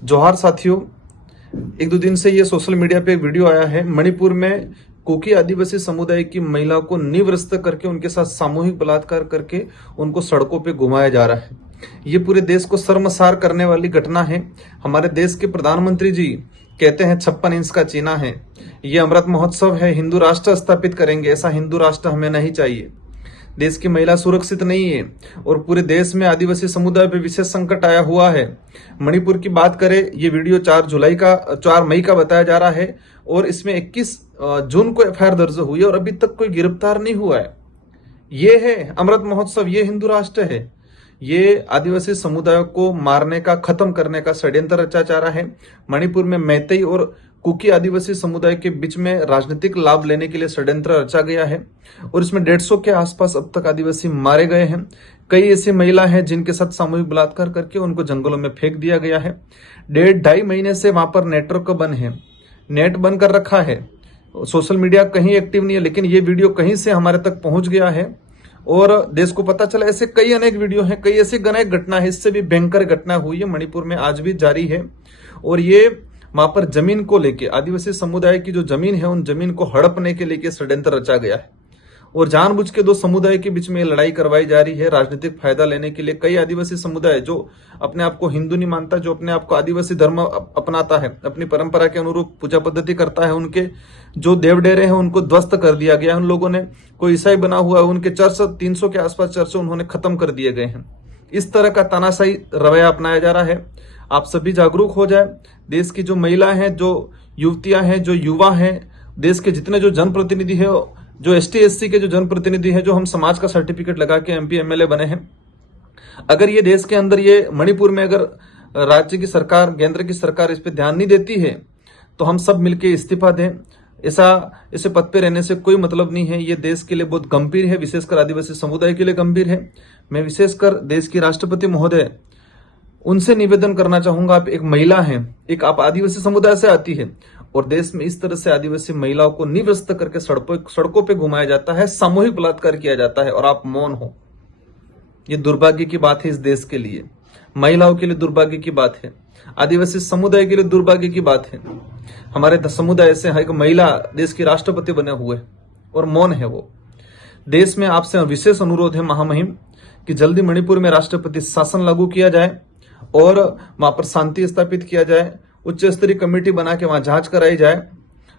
जोहार साथियों, एक दो दिन से ये सोशल मीडिया पे एक वीडियो आया है। मणिपुर में कुकी आदिवासी समुदाय की महिला को निवृत्त करके उनके साथ सामूहिक बलात्कार करके उनको सड़कों पे घुमाया जा रहा है। ये पूरे देश को शर्मसार करने वाली घटना है। हमारे देश के प्रधानमंत्री जी कहते हैं 56 इंच का चीना है। ये अमृत महोत्सव है, हिंदू राष्ट्र स्थापित करेंगे। ऐसा हिंदू राष्ट्र हमें नहीं चाहिए। देश की महिला सुरक्षित नहीं है और पूरे देश में आदिवासी समुदाय पर विशेष संकट आया हुआ है। मणिपुर की बात करें, ये वीडियो 4 मई का बताया जा रहा है और इसमें 21 जून को एफआईआर दर्ज हुई है और अभी तक कोई गिरफ्तार नहीं हुआ है। ये है अमृत महोत्सव, ये हिंदू राष्ट्र है। ये आदिवासी समुदाय को मारने का, खत्म करने का षड्यंत्र रचा जा रहा है। मणिपुर में मैतेई और कुकी आदिवासी समुदाय के बीच में राजनीतिक लाभ लेने के लिए षड्यंत्र रचा गया है और इसमें 150 के आसपास अब तक आदिवासी मारे गए हैं। कई ऐसी महिला हैं जिनके साथ सामूहिक बलात्कार करके उनको जंगलों में फेंक दिया गया है। 1.5 महीने से वहां पर नेटवर्क बंद है, नेट बंद कर रखा है, सोशल मीडिया कहीं एक्टिव नहीं है। लेकिन ये वीडियो कहीं से हमारे तक पहुंच गया है और देश को पता चला। ऐसे कई अनेक वीडियो हैं, कई ऐसी अनेक घटना है, इससे भी भयंकर घटना हुई है मणिपुर में, आज भी जारी है। और ये वहां पर जमीन को लेके, आदिवासी समुदाय की जो जमीन है उन जमीन को हड़पने के लेके षड्यंत्र रचा गया है और जानबूझ के दो समुदाय के बीच में लड़ाई करवाई जा रही है राजनीतिक फायदा लेने के लिए। कई आदिवासी समुदाय जो अपने आप को हिंदू नहीं मानता, जो अपने आप को आदिवासी धर्म अपनाता है, अपनी परंपरा के अनुरूप पूजा पद्धति करता है, उनके जो देव डेरे हैं उनको ध्वस्त कर दिया गया है। उन लोगों ने, कोई ईसाई बना हुआ है, उनके चर्च 300 के आसपास चर्च उन्होंने खत्म कर दिए गए हैं। इस तरह का तानाशाही रवैया अपनाया जा रहा है। आप सभी जागरूक हो जाए। देश की जो महिला हैं, जो युवतियां हैं, जो युवा हैं, देश के जितने जो जनप्रतिनिधि है, जो एसटी एससी के जो जनप्रतिनिधि है, जो हम समाज का सर्टिफिकेट लगा के एमपी एमएलए बने हैं, अगर ये देश के अंदर, ये मणिपुर में अगर राज्य की सरकार, केंद्र की सरकार इस पे ध्यान नहीं देती है तो हम सब मिलके इस्तीफा दें। ऐसे पद पे रहने से कोई मतलब नहीं है। ये देश के लिए बहुत गंभीर है, विशेषकर आदिवासी समुदाय के लिए गंभीर है। मैं विशेषकर देश की राष्ट्रपति महोदय उनसे निवेदन करना चाहूंगा, आप एक महिला हैं, एक आप आदिवासी समुदाय से आती है और देश में इस तरह से आदिवासी महिलाओं को निवृत्त करके सड़कों पे घुमाया जाता है, सामूहिक बलात्कार किया जाता है और आप मौन हो। ये दुर्भाग्य की बात है इस देश के लिए, महिलाओं के लिए दुर्भाग्य की बात है, आदिवासी समुदाय के लिए दुर्भाग्य की बात है। हमारे समुदाय से एक महिला देश की राष्ट्रपति बने हुए और मौन है वो। देश में आपसे विशेष अनुरोध है महामहिम कि जल्दी मणिपुर में राष्ट्रपति शासन लागू किया जाए और वहां पर शांति स्थापित किया जाए। उच्च स्तरीय कमेटी बना के वहां जांच कराई जाए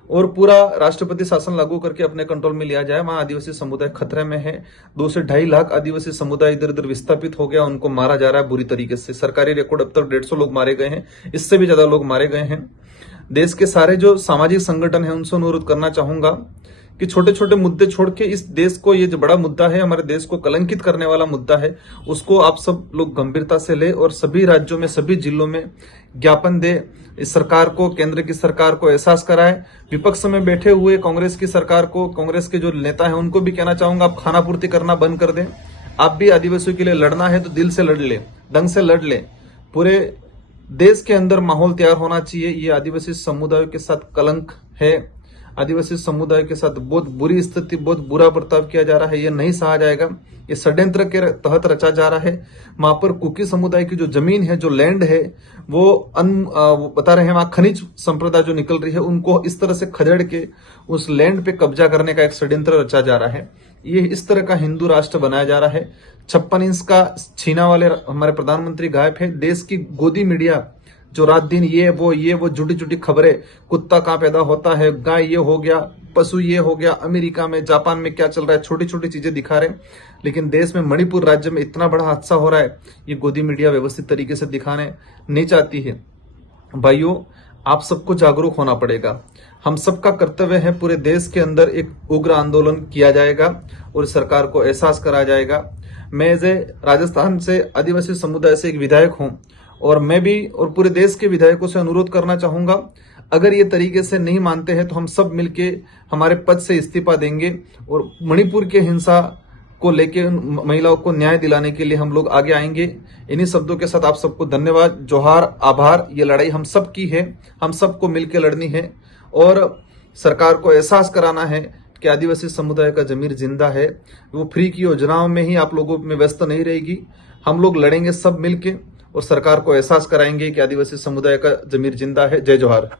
और पूरा राष्ट्रपति शासन लागू करके अपने कंट्रोल में लिया जाए। वहां आदिवासी समुदाय खतरे में है। 2 से 2.5 लाख आदिवासी समुदाय इधर उधर विस्थापित हो गया, उनको मारा जा रहा है बुरी तरीके से। सरकारी रिकॉर्ड अब तक 150 लोग मारे गए हैं, इससे भी ज्यादा लोग मारे गए हैं। देश के सारे जो सामाजिक संगठन है उनसे अनुरोध करना चाहूंगा कि छोटे छोटे मुद्दे छोड़ के इस देश को, ये जो बड़ा मुद्दा है, हमारे देश को कलंकित करने वाला मुद्दा है, उसको आप सब लोग गंभीरता से ले और सभी राज्यों में, सभी जिलों में ज्ञापन दे। इस सरकार को, केंद्र की सरकार को एहसास कराए। विपक्ष में बैठे हुए कांग्रेस की सरकार को, कांग्रेस के जो नेता हैं उनको भी कहना चाहूंगा, आप खाना पूर्ति करना बंद कर दें। आप भी आदिवासियों के लिए लड़ना है तो दिल से लड़ ले, ढंग से लड़ ले। पूरे देश के अंदर माहौल तैयार होना चाहिए। ये आदिवासी समुदाय के साथ कलंक है, आदिवासी समुदाय के साथ बहुत बुरी स्थिति, बहुत बुरा बर्ताव किया जा रहा है। ये नहीं सहा जाएगा। ये षड्यंत्र के तहत रचा जा रहा है। वहां पर कुकी समुदाय की जो जमीन है, जो लैंड है, वो बता रहे हैं वहां खनिज संपदा जो निकल रही है, उनको इस तरह से खदेड़ के उस लैंड पे कब्जा करने का एक षड्यंत्र रचा जा रहा है। ये इस तरह का हिंदू राष्ट्र बनाया जा रहा है। 56 इंच का छीना वाले हमारे प्रधानमंत्री गायब है। देश की गोदी मीडिया जो रात दिन ये वो झूठी झूठी खबरें, कुत्ता कहाँ पैदा होता है, गाय ये हो गया, पशु ये हो गया, अमेरिका में, जापान में क्या चल रहा है, छोटी छोटी चीजें दिखा रहे हैं। लेकिन देश में, मणिपुर राज्य में इतना बड़ा हादसा हो रहा है, ये गोदी मीडिया व्यवस्थित तरीके से दिखाने नहीं चाहती है। भाइयों, आप सबको जागरूक होना पड़ेगा। हम सबका कर्तव्य है, पूरे देश के अंदर एक उग्र आंदोलन किया जाएगा और सरकार को एहसास कराया जाएगा। मैं राजस्थान से, आदिवासी समुदाय से एक विधायक हूं और मैं भी और पूरे देश के विधायकों से अनुरोध करना चाहूंगा, अगर ये तरीके से नहीं मानते हैं तो हम सब मिलके हमारे पद से इस्तीफा देंगे और मणिपुर के हिंसा को लेके महिलाओं को न्याय दिलाने के लिए हम लोग आगे आएंगे। इन्हीं शब्दों के साथ आप सबको धन्यवाद, जोहार, आभार। ये लड़ाई हम सब की है, हम सबको मिलकर लड़नी है और सरकार को एहसास कराना है कि आदिवासी समुदाय का जमीर जिंदा है। वो फ्री की योजनाओं में ही आप लोगों में व्यस्त नहीं रहेगी। हम लोग लड़ेंगे सब मिलके और सरकार को एहसास कराएंगे कि आदिवासी समुदाय का जमीर जिंदा है। जय जोहार।